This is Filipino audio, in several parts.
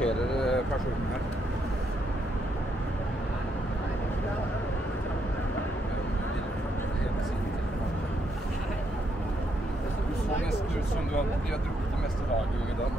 parkerer personen her. Du så nesten ut som de har drukket det meste laget i dag.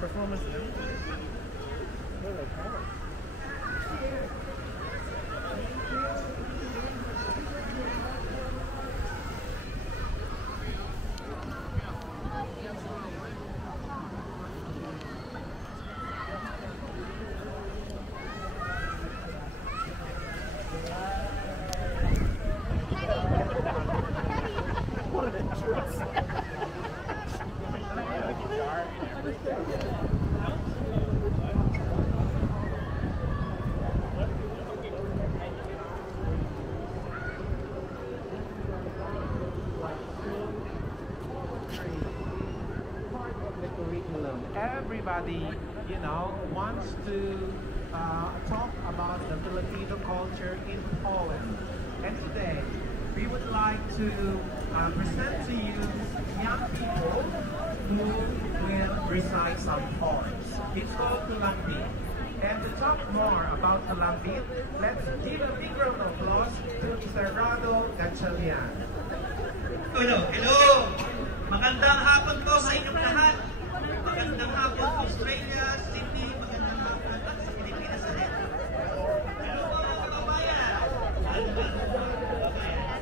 performance and everything. They're like hard. Everybody, you know, wants to talk about the Filipino culture in Poland. And today, we would like to present to you young people who will recite some poems. It's called Tulambin. And to talk more about Tulambin, let's give a big round of applause to Mr. Rado Gatchalian. Hello, hello! Magandang hapon po sa inyong lahat. Magandang hapon sa Australia, Sydney, magandang hapon at sa Pilipinas rin. Hello mga kababayan!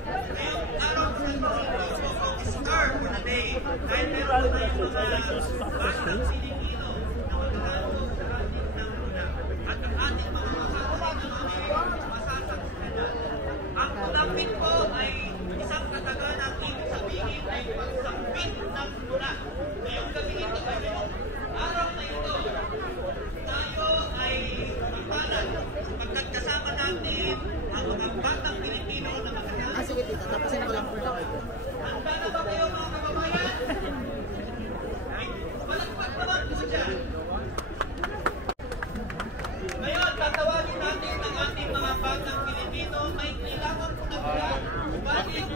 Ngayong araw sa ito, star for the day. Dahil meron tayong mga batang Pilipino na maghahanap sa ating ng muna. At ang ating mga masasabi na masasaksihan. Ang Tulambin po ay isang katagan at ibig sabihin ay pagsambit ng mula. Ngayong gabi ito ay araw na ito, tayo ay magpalan pagkat kasama natin ang mga batang Pilipino na maghahanap. Sige, tita. Tapusin ko lang po lang. Handa na ba kayo mga kababayan? Malagpat naman po dyan. Ngayon, tatawagin natin ang ating mga batang Pilipino. May kailangan po na mula. Subalit,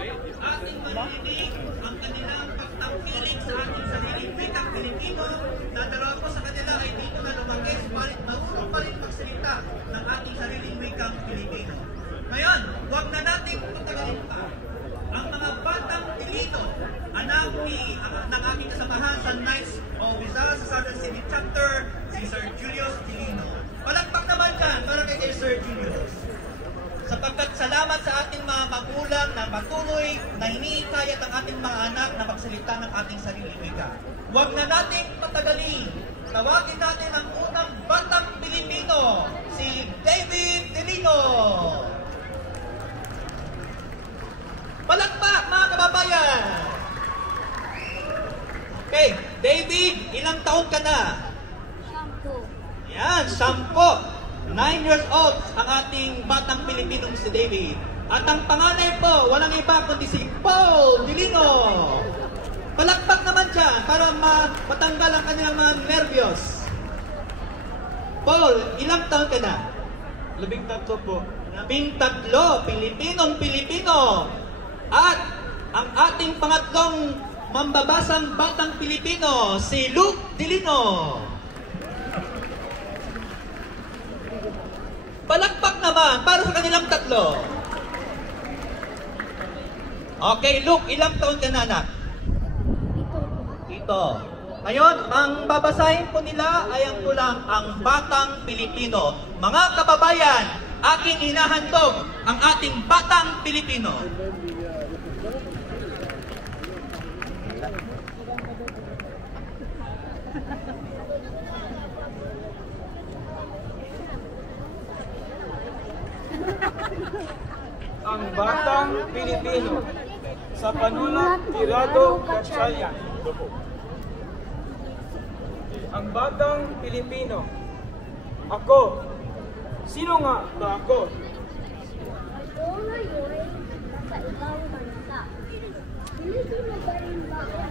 ating marinig ang kanilang pagtangkilik sa ating sariling wikang Pilipino. Dadalawa po sa kanila ay dito na lumaki. Subalit, marunong pa rin magsalita ng ating sariling wikang Pilipino. Ngayon, huwag na nating patagalin pa. Ang mga batang Pilipino, anak ng aking kasamahan sa Knights of Rizal sa Southern City Chapter, si Sir Julius Dilino. Palakpak naman dyan para kay Sir Julius. Sapagkat salamat sa ating mga magulang na patuloy na hinihikayat ang ating mga anak na magsalita ng ating sariling wika. Huwag na nating patagalin. Tawagin natin ang unang batang Pilipino, si David Dilino. Palakpak mga kababayan! Okay, David, ilang taon ka na? 10. Yan, 10. 9 years old ang ating batang Pilipinong si David. At ang panganay po, walang iba kundi si Paul Dilino. Palakpak naman siya para matanggal ang kanilang mga nervyos. Paul, ilang taon ka na? 13 po. 13, Pilipinong-Pilipino. At ang ating pangatlong mambabasang batang Pilipino, si Luke Dilino. Palakpak naman para sa kanilang tatlo. Okay, Luke, ilang taon ka na, anak? Ito. Ngayon, ang babasahin po nila ay ang tulang ang batang Pilipino. Mga kababayan, aking hinahandog ang ating batang Pilipino. Ang batang Pilipino sa panulat ni Rado Gatchalian. Ang batang Pilipino. Ako. Sino nga ba ako? Ako ngayon nasa ibang bansa. Pilipino ba rin ba ako?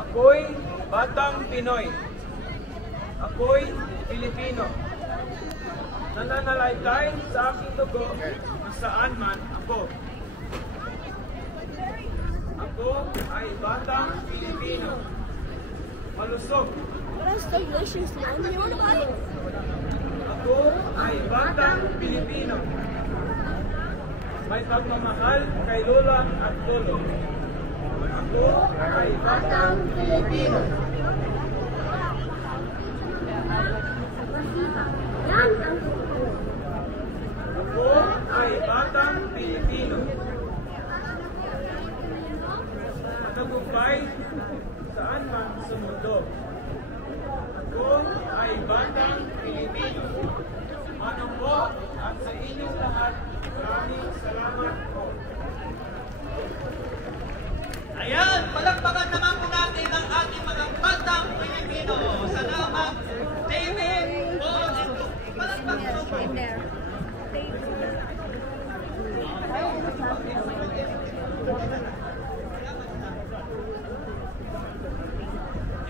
Ako'y batang Pinoy. Ako'y Pilipino. Nananalaytay sa aking dugo kung saan man ako. Ako ay batang Pilipino. Malusog. Ako ay batang Pilipino. May pagmamahal kay lola at lolo. Ako ay batang Pilipino. Yan ang totoo. Ako ay batang Pilipino. Nagtagumpay saan man sa mundo. Ako ay batang Pilipino. Ano po at sa inyong lahat, maraming salamat po. Ayan, palakpakan naman po natin ang ating mga batang Pilipino. Salamat, David, Paul, and Luke. Palakpakan po.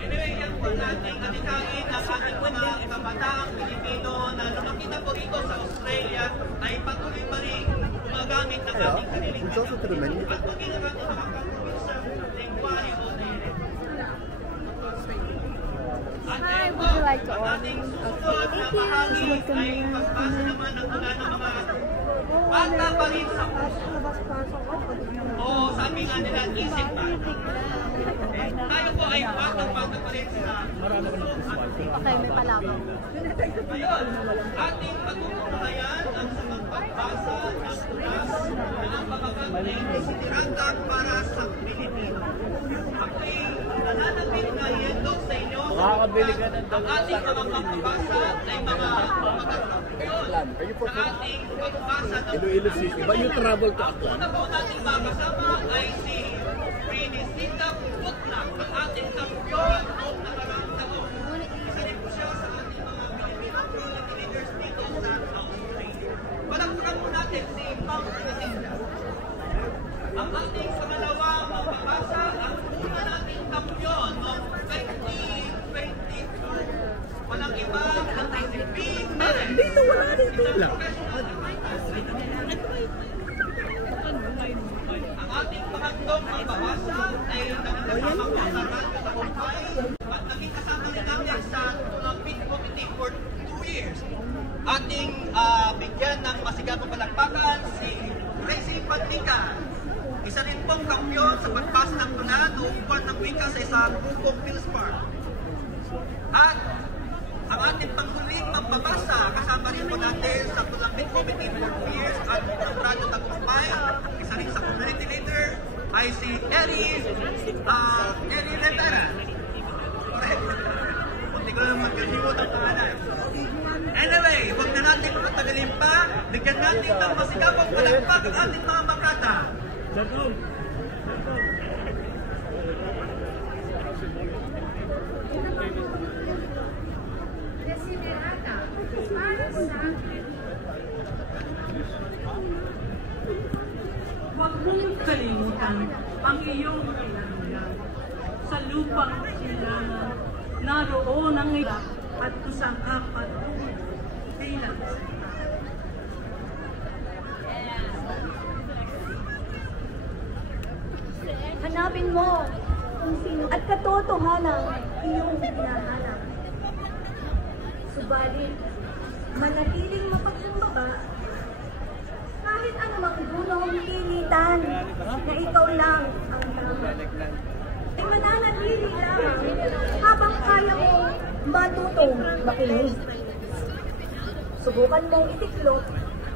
Anyway, yan po natin natikain ang ating mga kabataang Pilipino na lumaki na po rito sa Australia ay patuloy pa rin gumagamit ng ating kanilang It's also to the menu. at maging ang ating mga kaprobinsya lingwahe o dialect. At Hi, ito, would you like to ang order? ating susunod na bahagi ay pagbasa naman ng mula ng mga bata pa rin sa puso. O sabi nga nila, isip ba? Tayo po ay batang-bata pa rin sa puso at Okay, may palabaw. ngayon, ating pagpupulayan ang samang pagbasa ng tulas ng pamagandang isitirangkap para sa Pilipino. Ako'y nananapit na iendog sa inyo ang ating mga pagbabasa ay mga magandang yun sa ating pagbasa ng Iloilo City. But you travel to ang Aklan. una po nating makasama ay si Prinisita Putlak, ang ating kampyon noong nakaraang taon. Isa rin po siya sa ating mga Filipino community leaders dito sa Australia. Palakpakan po natin si Ma'am Prinisita. Ang ating pangalawang mababasa, ang una nating kampyon noong 2022. Walang iba ang si B. Meren. Dito, wala dito lang. Ang ating pangatlong magbabasa ay nagkakasama po sa Radyo Tagumpay at naging kasama rin namin sa Tulambit Committee for 2 years. Ating bigyan ng masigapang palakpakan si Tracy Pantica. Isa rin pong kampyon sa pagpasa ng tula noong buwan ng wika sa isang grupong PhilSpark. At ang ating panghuling magbabasa, kasama rin po natin sa Tulambit Committee for 2 years at ng Radyo Tagumpay, isa rin sa community leader, ay si Erie Rivera. Correct? Hindi ko lang magkalimot ang pangalan. Anyway, huwag na natin patagalin pa, bigyan natin ng masigapang palakpak ang ating mga makata. Desiderata para sa Huwag mong kalimutan ang iyong kailangan. Sa lupang kailangan, naroon ang ilak at kusang apat bilang hanapin mo kung sino at katotohanan iyong hinahanap. Subalit, manatiling mapagkumbaba kahit anumang dulong pilitan na ikaw lang ang tama. Ay mananatili lamang habang kaya mo matutong makinig. Subukan mong itiklop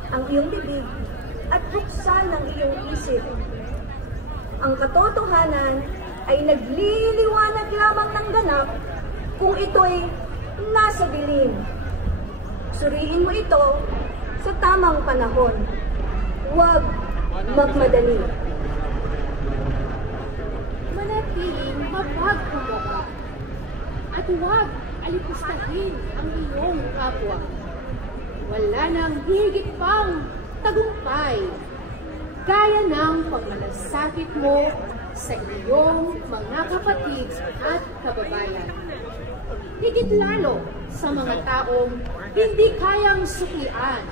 ang iyong bibig at buksan ang iyong isip. Ang katotohanan ay nagliliwanag lamang ng ganap kung ito'y nasa dilim. Suriin mo ito sa tamang panahon. Huwag magmadali. Manatiling mapagkumbaba at huwag alipustahin ang iyong kapwa. Wala nang higit pang tagumpay gaya ng pagmalasakit mo sa iyong mga kapatid at kababayan. Higit lalo sa mga taong hindi kayang suklian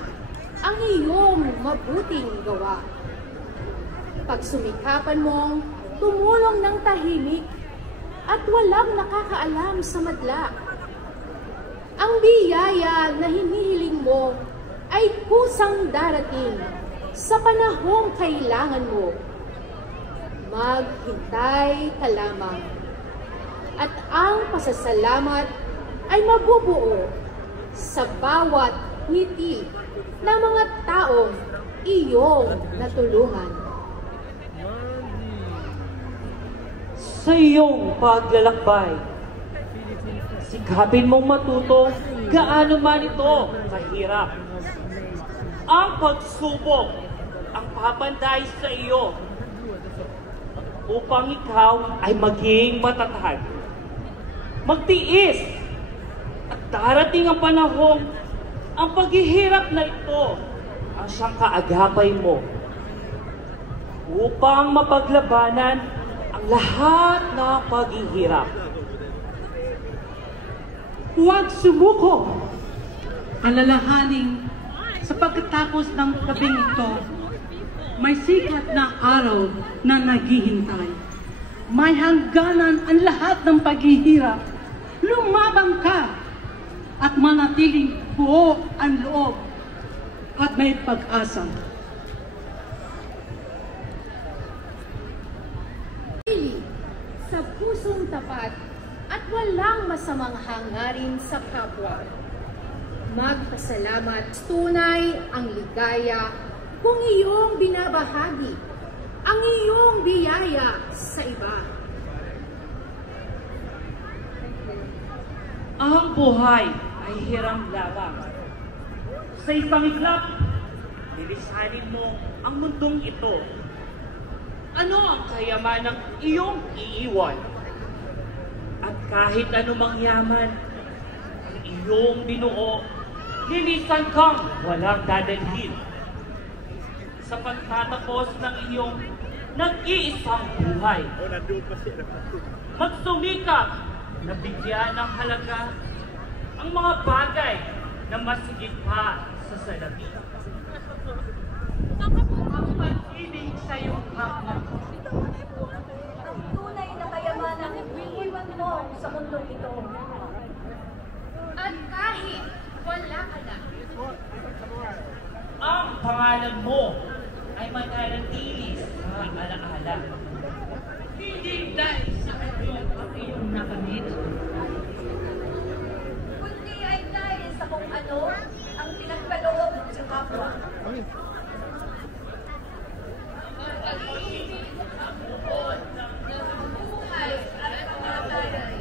ang iyong mabuting gawa. Pagsumikapan mong tumulong ng tahimik at walang nakakaalam sa madla. Ang biyaya na hinihiling mo ay kusang darating sa panahong kailangan mo. Maghintay ka lamang at ang pasasalamat ay mabubuo sa bawat ngiti ng mga taong iyong natulungan. sa iyong paglalakbay Sikapin mong matuto gaano man ito kahirap. Ang pagsubok ang papanday sa iyo upang ikaw ay maging matatag. Magtiis at darating ang panahong ang paghihirap na ito ang siyang kaagapay mo upang mapaglabanan ang lahat ng paghihirap. Huwag sumuko! Alalahaning sa pagkatapos ng gabing ito, may sikat na araw na naghihintay. May hangganan ang lahat ng paghihirap. Lumabang ka at manatiling buo ang loob at may pag-asa. Sa pusong tapat at walang masamang hangarin sa kapwa. Magpasalamat, tunay ang ligaya kung iyong binabahagi ang iyong biyaya sa iba. Ang buhay ay hiram lamang. Sa isang iglap, lilisanin mo ang mundong ito. Ano ang kayamanang iyong iiwan? At kahit anumang yaman, ang iyong binuo, lilisan kang walang dadalhin. Sa pagtatapos ng iyong nag-iisang buhay, magsumikap na bigyan ng halaga ang mga bagay na masigit pa sa salapi. Ang pag-ibig sa iyong kapwa. Ang tunay na kayamanan iiwan mo sa mundong ito. At kahit wala ka na, Ang pangalan mo ay mananatili sa alaala. Hindi dahil sa iyong nakamit, Kundi ay dahil sa kung ano ang pinagkaloob sa kapwa. ang pag-ibig ang buod ng buhay at pangmatay.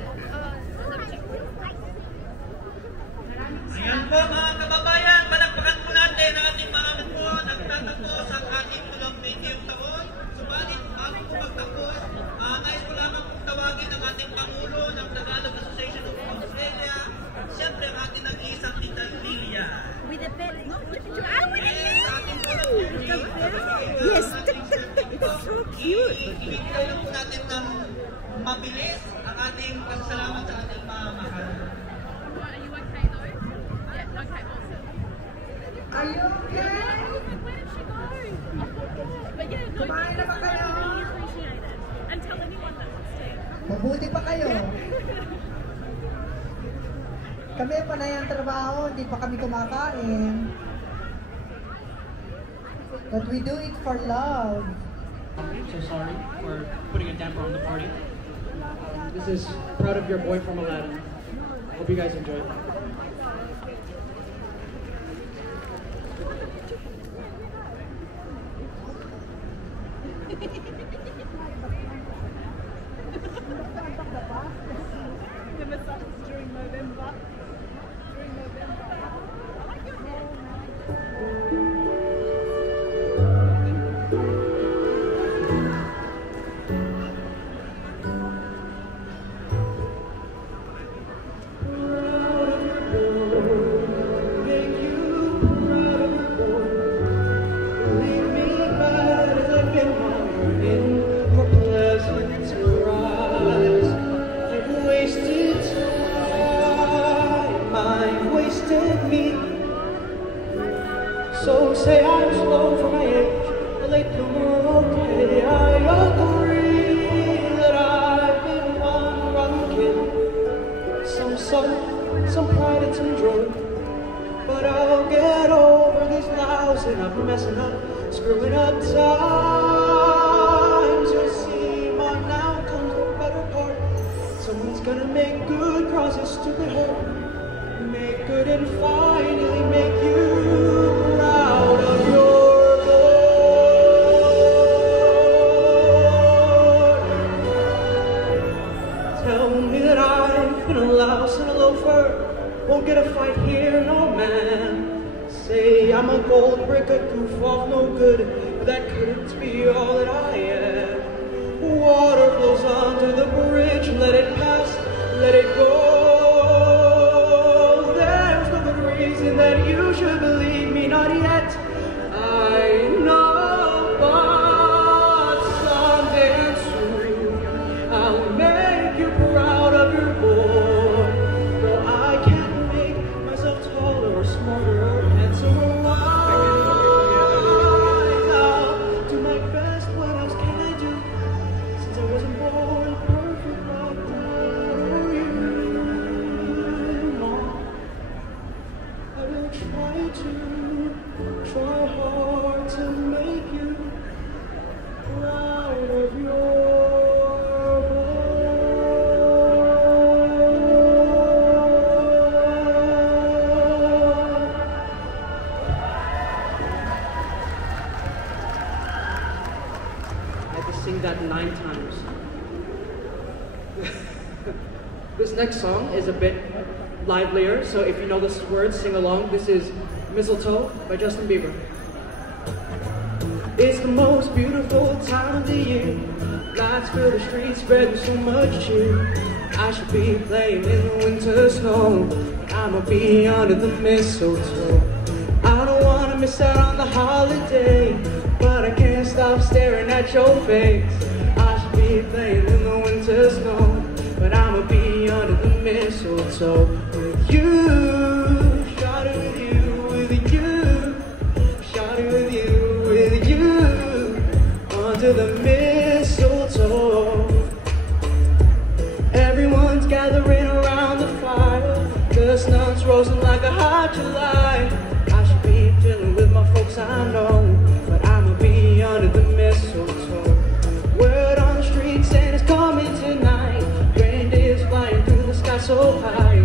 Ayan po mga kababayan, palakpakan po natin ang ating mga po nagtatapos ang ating 20 taon. Subalit, bago po magtapos, nais ko lamang pong tawagin ang ating Pangulo ng Tagalog Association of Australia, siyempre ang ating nag-iisang Tita Lilia. With the bed. No, Yes, it's so cute. Ibigay lang po natin ng mabilis ang ating pagsalamat sa ating mga mahal. Are you okay? Where did she go? But yeah, no, Kumain na ba kayo? really appreciate it. And tell anyone that wants to. Mabuti pa kayo. Kami panay ang trabaho, hindi pa kami kumakain. But we do it for love. I'm so sorry for putting a damper on the party. This is Proud of Your Boy from Aladdin. Hope you guys enjoy it. The massage during November. So say I'm slow for my age, a late bloomer, okay. I agree that I've been one run kid. Some sun, some pride and some joy. But I'll get over these lies and I'm messing up, screwing up times. You'll see, Mom, now comes the better part. Someone's gonna make good across this stupid heart. Make good and finally make you proud of your Lord. Tell me that I've in a louse and a loafer. Won't get a fight here, no man. Say I'm a gold brick, a goof off, no good, but that couldn't be all that I am. Water flows under the bridge, let it pass, let it go. There's no good reason that you should believe me, not yet. I know, but someday and soon I'll make you proud of your boy. Though I can't make myself taller or smarter or handsomer or wise, I'll do my best. What else can I do? Since I wasn't born perfect like that, or you, Mom, I will try hard to make you proud of your I had to sing that 9 times. This next song is a bit livelier, so if you know the words, sing along. This is Mistletoe by Justin Bieber. It's the most beautiful time of the year. Lights fill the streets, spread with so much cheer. I should be playing in the winter snow, but I'ma be under the mistletoe. I don't wanna miss out on the holiday, but I can't stop staring at your face. I should be playing in the winter snow, but I'ma be under the mistletoe with you. Shot it with you, with you. Shot it with you, with you. Under the mistletoe. Everyone's gathering around the fire. The snow's roasting like a hot July. I should be chilling with my folks, I know, but I'ma be under the mistletoe. Word on the street saying it's coming tonight. Reindeer's flying through the sky so high.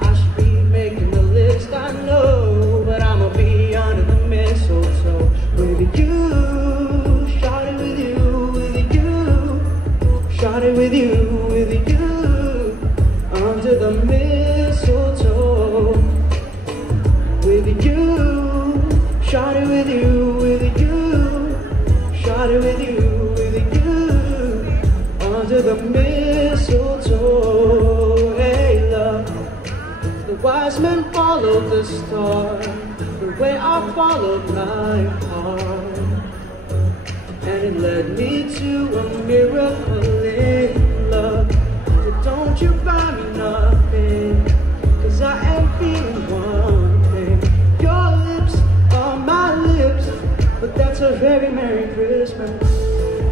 I should be making the list, I know, but I'ma be under the mistletoe with you. Shot it with you, with you. Shot it with you, with you. Under the mistletoe with you. Shot it with you, with you. Shot it with you, with you. Under the mistletoe. Hey, love. The wise men followed the star, the way I followed my heart, and it led me to a miracle in love. But don't you buy me nothing, 'cause I am feeling one thing. Your lips are my lips, but that's a very Merry Christmas.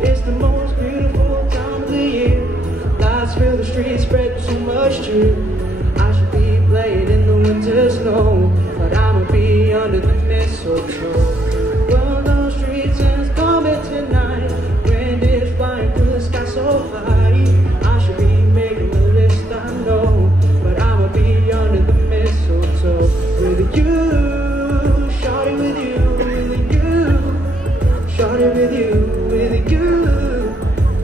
It's the most beautiful time of the year. Lights fill the streets, spread so much cheer. I should be playing in the winter snow, but I'ma be under the mistletoe. Well, those streets and it's coming tonight. Wind is flying through the sky so high. I should be making the list, I know, but I'ma be under the mistletoe with you. Shot it with you, with you. Shot it with you, with you.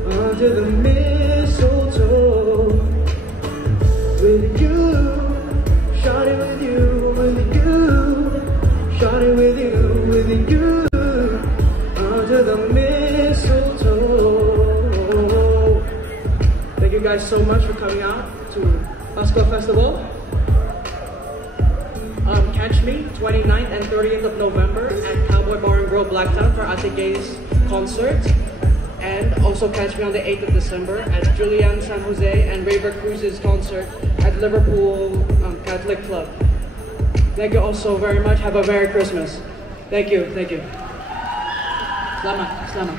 Under the mistletoe with you. Shot it with you, with you. Shot it with you, with you. Under the mistletoe. Thank you guys so much for coming out to Pasko Festival. Catch me 29th and 30th of November at Cowboy Bar and Grill Blacktown for Ate Gay's concert. And also catch me on the 8th of December at Julian San Jose and Raver Cruz's concert at Liverpool Catholic Club. Thank you all so very much. Have a Merry Christmas. Thank you. Thank you. Salamat. Salamat.